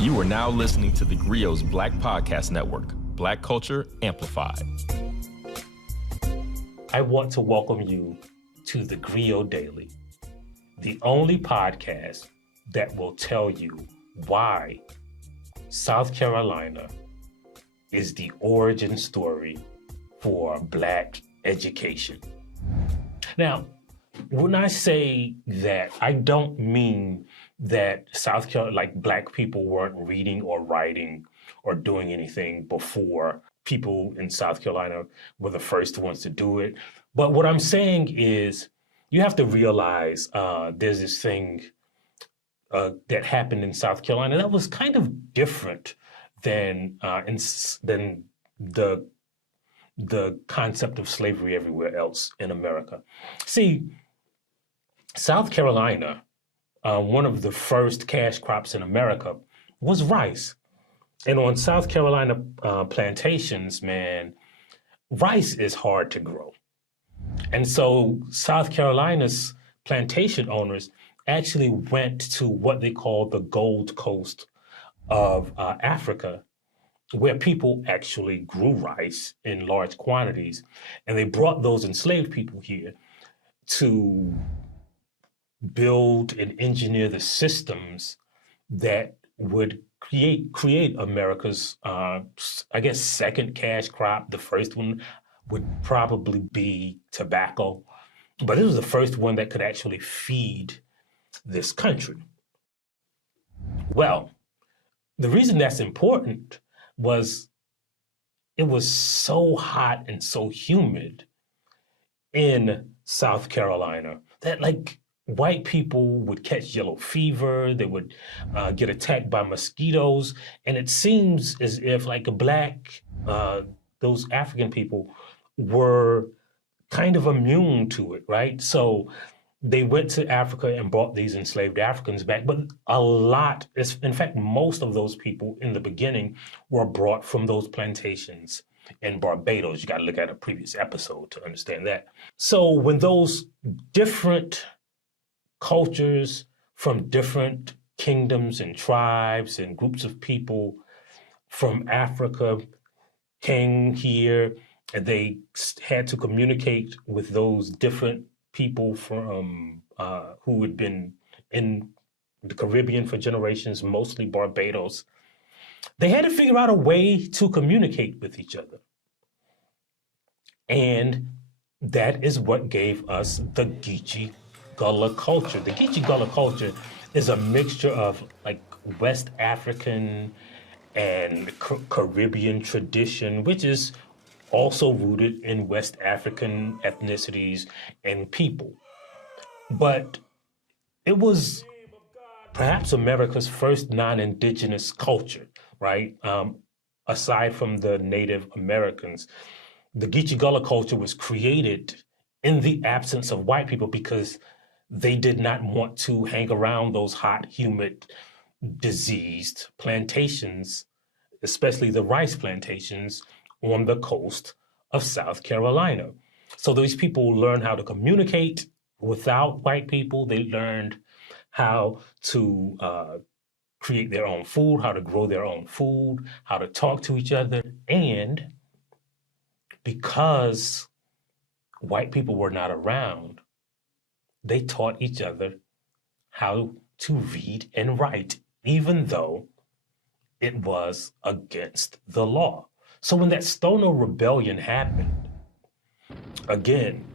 You are now listening to theGrio's Black Podcast Network, Black Culture Amplified. I want to welcome you to theGrio Daily, the only podcast that will tell you why South Carolina is the origin story for Black education. Now, when I say that, I don't mean that South Carolina, like Black people weren't reading or writing or doing anything before people in South Carolina were the first ones to do it. But what I'm saying is you have to realize there's this thing that happened in South Carolina that was kind of different than the concept of slavery everywhere else in America. See, South Carolina, one of the first cash crops in America was rice. And on South Carolina plantations, man, rice is hard to grow. And so South Carolina's plantation owners actually went to what they call the Gold Coast of Africa, where people actually grew rice in large quantities. And they brought those enslaved people here to build and engineer the systems that would create America's, second cash crop. The first one would probably be tobacco, but it was the first one that could actually feed this country. Well, the reason that's important was it was so hot and so humid in South Carolina that white people would catch yellow fever, they would get attacked by mosquitoes, and it seems as if those African people were kind of immune to it, right? So they went to Africa and brought these enslaved Africans back, but in fact, most of those people in the beginning were brought from those plantations in Barbados. You got to look at a previous episode to understand that. So when those different cultures from different kingdoms and tribes and groups of people from Africa came here, and they had to communicate with those different people from who had been in the Caribbean for generations, mostly Barbados. They had to figure out a way to communicate with each other. And that is what gave us the Geechee Gullah culture. The Geechee Gullah culture is a mixture of West African and Caribbean tradition, which is also rooted in West African ethnicities and people. But it was perhaps America's first non-indigenous culture, right? Aside from the Native Americans. The Geechee Gullah culture was created in the absence of white people because they did not want to hang around those hot, humid, diseased plantations, especially the rice plantations on the coast of South Carolina. So these people learned how to communicate without white people. They learned how to create their own food, how to grow their own food, how to talk to each other. And because white people were not around, they taught each other how to read and write, even though it was against the law. So when that Stono Rebellion happened, again,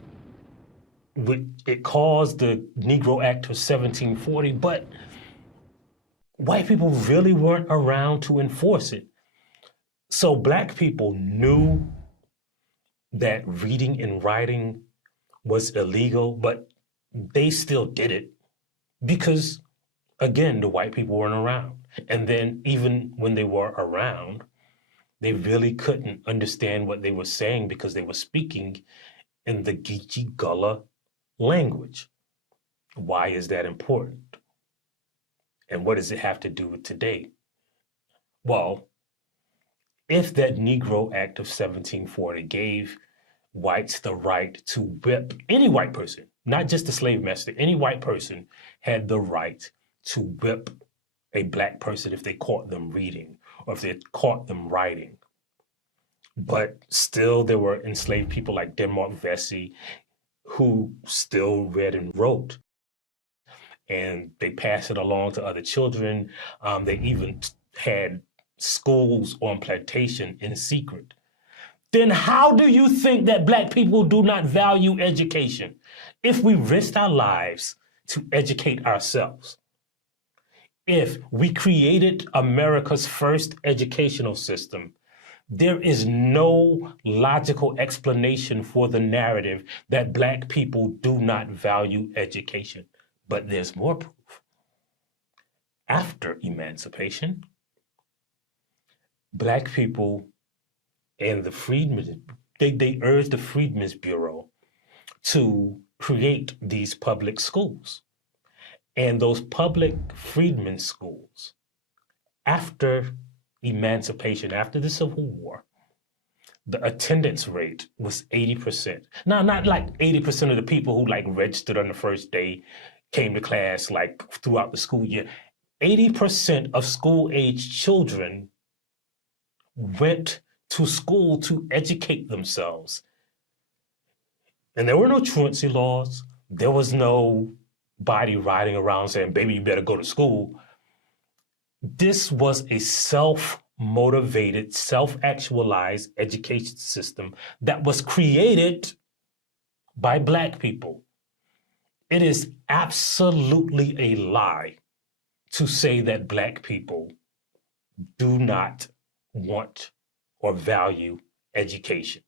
it caused the Negro Act of 1740, but white people really weren't around to enforce it. So Black people knew that reading and writing was illegal, but they still did it because, again, the white people weren't around. And then even when they were around, they really couldn't understand what they were saying because they were speaking in the Geechee Gullah language. Why is that important? And what does it have to do with today? Well, if that Negro Act of 1740 gave whites the right to whip any white person, not just the slave master, any white person had the right to whip a black person if they caught them reading or if they caught them writing. But still, there were enslaved people like Denmark Vesey who still read and wrote. And they passed it along to other children. They even had schools on plantation in secret. Then how do you think that black people do not value education if we risked our lives to educate ourselves? If we created America's first educational system, there is no logical explanation for the narrative that black people do not value education. But there's more proof. After emancipation, black people and the freedmen, they urged the Freedmen's Bureau to create these public schools. And those public freedmen's schools, after emancipation, after the Civil War, the attendance rate was 80%. Now, not like 80% of the people who like registered on the first day came to class like throughout the school year. 80% of school-age children went to school to educate themselves. And there were no truancy laws. There was no body riding around saying, baby, you better go to school. This was a self-motivated, self-actualized education system that was created by black people. It is absolutely a lie to say that black people do not want or value education.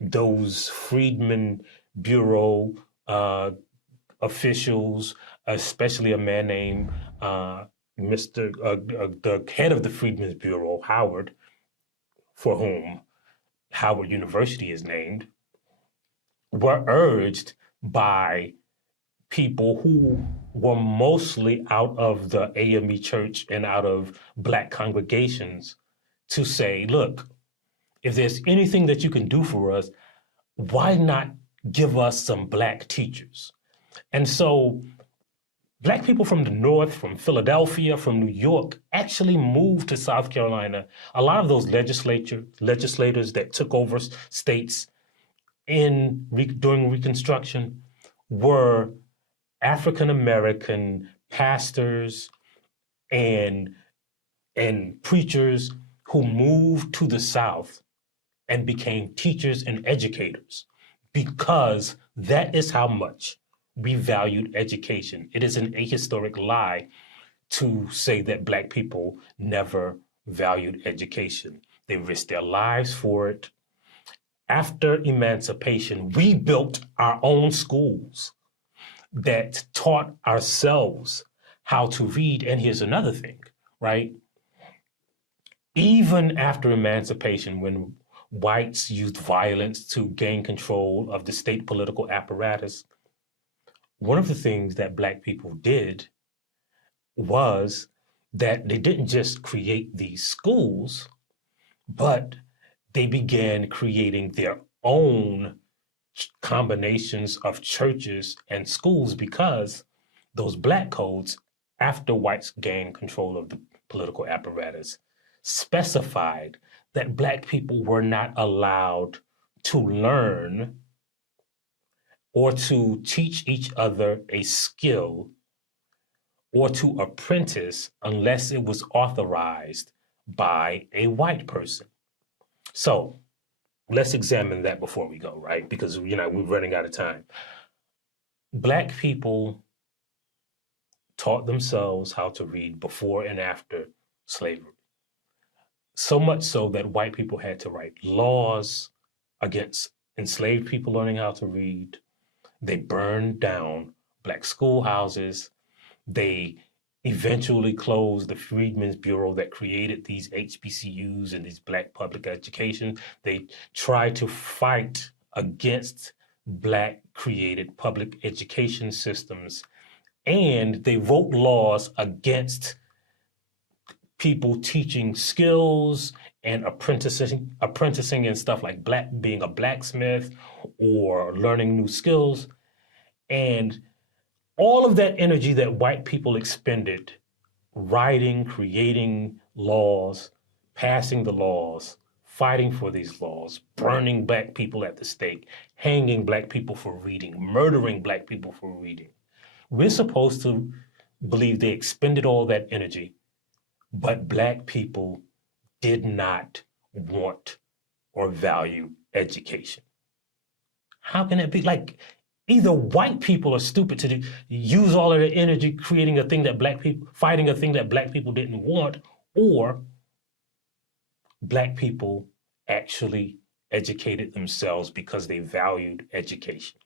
Those Freedmen Bureau officials, especially a man named the head of the Freedmen's Bureau, Howard, for whom Howard University is named, were urged by people who were mostly out of the AME church and out of black congregations to say, look, if there's anything that you can do for us, why not give us some black teachers? And so black people from the North, from Philadelphia, from New York, actually moved to South Carolina. A lot of those legislators that took over states during Reconstruction were African-American pastors and preachers who moved to the South and became teachers and educators, because that is how much we valued education. It is an ahistoric lie to say that black people never valued education. They risked their lives for it. After emancipation, we built our own schools that taught ourselves how to read. And here's another thing, right? Even after emancipation, when whites used violence to gain control of the state political apparatus, one of the things that black people did was that they didn't just create these schools, but they began creating their own combinations of churches and schools, because those black codes, after whites gained control of the political apparatus, specified that black people were not allowed to learn or to teach each other a skill or to apprentice unless it was authorized by a white person. So let's examine that before we go, right? Because, we're running out of time. Black people taught themselves how to read before and after slavery. So much so that white people had to write laws against enslaved people learning how to read. They burned down black schoolhouses. They eventually closed the Freedmen's Bureau that created these HBCUs and these black public education. They tried to fight against black created public education systems. And they wrote laws against people teaching skills and apprenticing and stuff like being a blacksmith or learning new skills. And all of that energy that white people expended writing, creating laws, passing the laws, fighting for these laws, burning black people at the stake, hanging black people for reading, murdering black people for reading. We're supposed to believe they expended all that energy, but black people did not want or value education. How can it be? Like, either white people are stupid to use all of their energy creating a thing that black people, fighting a thing that black people didn't want, or black people actually educated themselves because they valued education.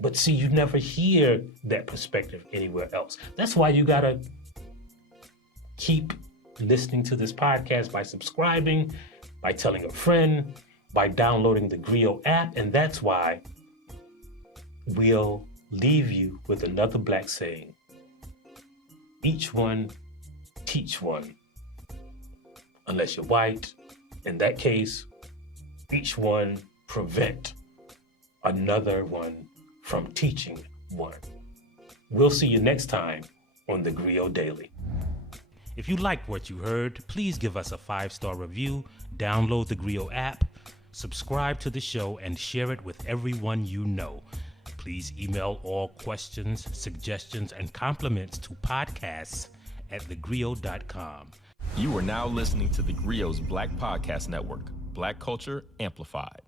But see, you never hear that perspective anywhere else. That's why you gotta keep listening to this podcast by subscribing, by telling a friend, by downloading the theGrio app. And that's why we'll leave you with another black saying: each one, teach one. Unless you're white, in that case, each one prevent another one from teaching one. We'll see you next time on the theGrio Daily. If you liked what you heard, please give us a 5-star review, download the theGrio app, subscribe to the show, and share it with everyone you know. Please email all questions, suggestions, and compliments to podcasts@thegrio.com. You are now listening to theGrio's Black Podcast Network, Black Culture Amplified.